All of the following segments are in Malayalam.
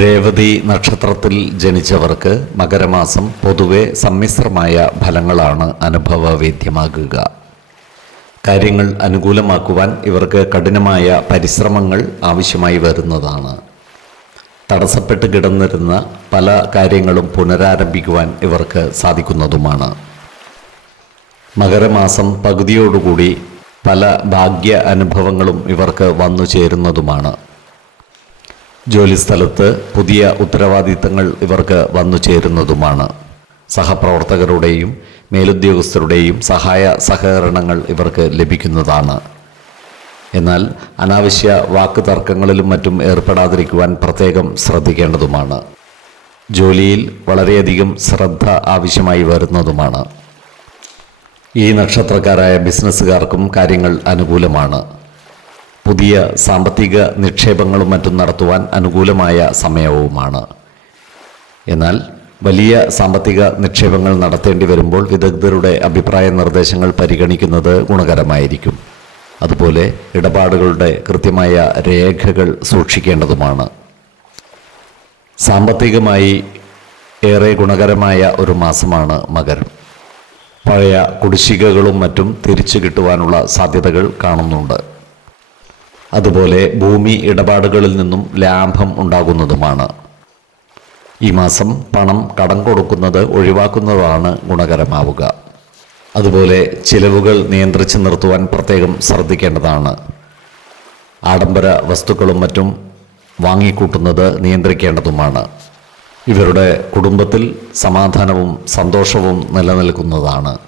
രേവതി നക്ഷത്രത്തിൽ ജനിച്ചവർക്ക് മകരമാസം പൊതുവെ സമ്മിശ്രമായ ഫലങ്ങളാണ് അനുഭവവേദ്യമാകുക. കാര്യങ്ങൾ അനുകൂലമാക്കുവാൻ ഇവർക്ക് കഠിനമായ പരിശ്രമങ്ങൾ ആവശ്യമായി വരുന്നതാണ്. തടസ്സപ്പെട്ട് കിടന്നിരുന്ന പല കാര്യങ്ങളും പുനരാരംഭിക്കുവാൻ ഇവർക്ക് സാധിക്കുന്നതുമാണ്. മകരമാസം പകുതിയോടുകൂടി പല ഭാഗ്യ അനുഭവങ്ങളും ഇവർക്ക് വന്നു ചേരുന്നതുമാണ്. ജോലിസ്ഥലത്ത് പുതിയ ഉത്തരവാദിത്തങ്ങൾ ഇവർക്ക് വന്നു ചേരുന്നതുമാണ്. സഹപ്രവർത്തകരുടെയും മേലുദ്യോഗസ്ഥരുടെയും സഹായ സഹകരണങ്ങൾ ഇവർക്ക് ലഭിക്കുന്നതാണ്. എന്നാൽ അനാവശ്യ വാക്ക് തർക്കങ്ങളിലും മറ്റും ഏർപ്പെടാതിരിക്കുവാൻ പ്രത്യേകം ശ്രദ്ധിക്കേണ്ടതുമാണ്. ജോലിയിൽ വളരെയധികം ശ്രദ്ധ ആവശ്യമായി വരുന്നതുമാണ്. ഈ നക്ഷത്രക്കാരായ ബിസിനസ്സുകാർക്കും കാര്യങ്ങൾ അനുകൂലമാണ്. പുതിയ സാമ്പത്തിക നിക്ഷേപങ്ങളും മറ്റും നടത്തുവാൻ അനുകൂലമായ സമയവുമാണ്. എന്നാൽ വലിയ സാമ്പത്തിക നിക്ഷേപങ്ങൾ നടത്തേണ്ടി വരുമ്പോൾ വിദഗ്ധരുടെ അഭിപ്രായ നിർദ്ദേശങ്ങൾ പരിഗണിക്കുന്നത് ഗുണകരമായിരിക്കും. അതുപോലെ ഇടപാടുകളുടെ കൃത്യമായ രേഖകൾ സൂക്ഷിക്കേണ്ടതുമാണ്. സാമ്പത്തികമായി ഏറെ ഗുണകരമായ ഒരു മാസമാണ് മകരം. പഴയ കുടിശ്ശികകളും മറ്റും തിരിച്ചു കിട്ടുവാനുള്ള സാധ്യതകൾ കാണുന്നുണ്ട്. അതുപോലെ ഭൂമി ഇടപാടുകളിൽ നിന്നും ലാഭം ഉണ്ടാകുന്നതുമാണ്. ഈ മാസം പണം കടം കൊടുക്കുന്നത് ഒഴിവാക്കുന്നതാണ് ഗുണകരമാവുക. അതുപോലെ ചിലവുകൾ നിയന്ത്രിച്ച് നിർത്തുവാൻ പ്രത്യേകം ശ്രദ്ധിക്കേണ്ടതാണ്. ആഡംബര വസ്തുക്കളും മറ്റും വാങ്ങിക്കൂട്ടുന്നത് നിയന്ത്രിക്കേണ്ടതുമാണ്. ഇവരുടെ കുടുംബത്തിൽ സമാധാനവും സന്തോഷവും നിലനിൽക്കുന്നതാണ്.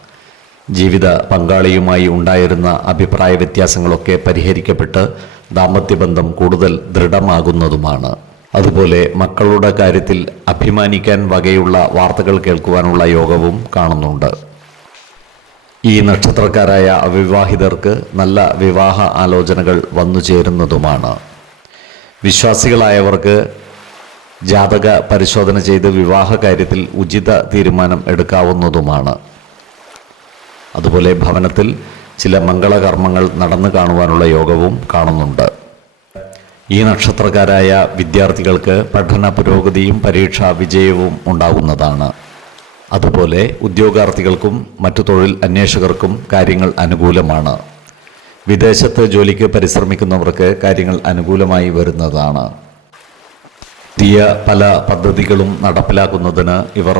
ജീവിത പങ്കാളിയുമായി ഉണ്ടായിരുന്ന അഭിപ്രായ വ്യത്യാസങ്ങളൊക്കെ പരിഹരിക്കപ്പെട്ട് ദാമ്പത്യബന്ധം കൂടുതൽ ദൃഢമാകുന്നതുമാണ്. അതുപോലെ മക്കളുടെ കാര്യത്തിൽ അഭിമാനിക്കാൻ വകയുള്ള വാർത്തകൾ കേൾക്കുവാനുള്ള യോഗവും കാണുന്നുണ്ട്. ഈ നക്ഷത്രക്കാരായ അവിവാഹിതർക്ക് നല്ല വിവാഹ ആലോചനകൾ വന്നു ചേരുന്നതുമാണ്. വിശ്വാസികളായവർക്ക് ജാതക പരിശോധന ചെയ്ത് വിവാഹ കാര്യത്തിൽ ഉചിത തീരുമാനം എടുക്കാവുന്നതുമാണ്. അതുപോലെ ഭവനത്തിൽ ചില മംഗളകർമ്മങ്ങൾ നടന്നു കാണുവാനുള്ള യോഗവും കാണുന്നുണ്ട്. ഈ നക്ഷത്രക്കാരായ വിദ്യാർത്ഥികൾക്ക് പഠന പുരോഗതിയും പരീക്ഷാ വിജയവും ഉണ്ടാകുന്നതാണ്. അതുപോലെ ഉദ്യോഗാർത്ഥികൾക്കും മറ്റു തൊഴിൽ അന്വേഷകർക്കും കാര്യങ്ങൾ അനുകൂലമാണ്. വിദേശത്ത് ജോലിക്ക് പരിശ്രമിക്കുന്നവർക്ക് കാര്യങ്ങൾ അനുകൂലമായി വരുന്നതാണ്. പുതിയ പല പദ്ധതികളും നടപ്പിലാക്കുന്നതിന് ഇവർ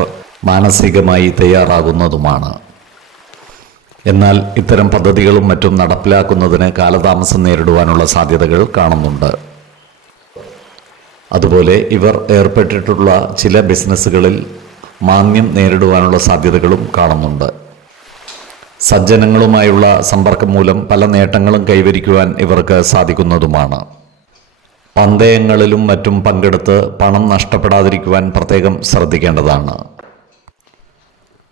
മാനസികമായി തയ്യാറാകുന്നതുമാണ്. എന്നാൽ ഇത്തരം പദ്ധതികളും മറ്റും നടപ്പിലാക്കുന്നതിന് കാലതാമസം നേരിടുവാനുള്ള സാധ്യതകൾ കാണുന്നുണ്ട്. അതുപോലെ ഇവർ ഏർപ്പെട്ടിട്ടുള്ള ചില ബിസിനസ്സുകളിൽ മാന്യം നേരിടുവാനുള്ള സാധ്യതകളും കാണുന്നുണ്ട്. സജ്ജനങ്ങളുമായുള്ള സമ്പർക്കം മൂലം പല നേട്ടങ്ങളും കൈവരിക്കുവാൻ ഇവർക്ക് സാധിക്കുന്നതുമാണ്. പന്തയങ്ങളിലും മറ്റും പങ്കെടുത്ത് പണം നഷ്ടപ്പെടാതിരിക്കുവാൻ പ്രത്യേകം ശ്രദ്ധിക്കേണ്ടതാണ്.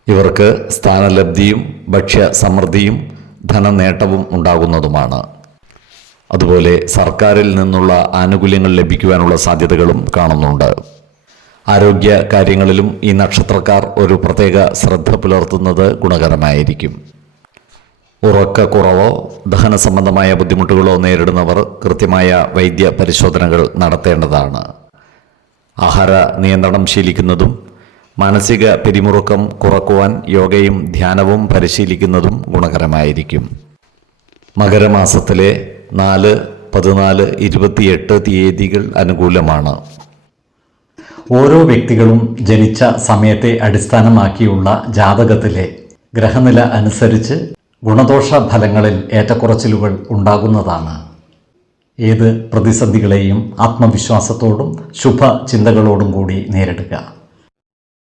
ഇവർക്ക് സ്ഥാനലബ്ധിയും ഭക്ഷ്യ സമൃദ്ധിയും ധനനേട്ടവും ഉണ്ടാകുന്നതുമാണ്. അതുപോലെ സർക്കാരിൽ നിന്നുള്ള ആനുകൂല്യങ്ങൾ ലഭിക്കുവാനുള്ള സാധ്യതകളും കാണുന്നുണ്ട്. ആരോഗ്യ കാര്യങ്ങളിലും ഈ നക്ഷത്രക്കാർ ഒരു പ്രത്യേക ശ്രദ്ധ പുലർത്തുന്നത് ഗുണകരമായിരിക്കും. ഉറക്കക്കുറവോ ദഹന സംബന്ധമായ ബുദ്ധിമുട്ടുകളോ നേരിടുന്നവർ കൃത്യമായ വൈദ്യ പരിശോധനകൾ നടത്തേണ്ടതാണ്. ആഹാര നിയന്ത്രണം ശീലിക്കുന്നതും മാനസിക പിരിമുറുക്കം കുറക്കുവാൻ യോഗയും ധ്യാനവും പരിശീലിക്കുന്നതും ഗുണകരമായിരിക്കും. മകരമാസത്തിലെ നാല് പതിനാല് ഇരുപത്തിയെട്ട് തീയതികൾ അനുകൂലമാണ്. ഓരോ വ്യക്തികളും ജനിച്ച സമയത്തെ അടിസ്ഥാനമാക്കിയുള്ള ജാതകത്തിലെ ഗ്രഹനില അനുസരിച്ച് ഗുണദോഷ ഫലങ്ങളിൽ ഏറ്റക്കുറച്ചിലുകൾ ഉണ്ടാകുന്നതാണ്. ഏത് പ്രതിസന്ധികളെയും ആത്മവിശ്വാസത്തോടും ശുഭ ചിന്തകളോടും കൂടി നേരിടുക.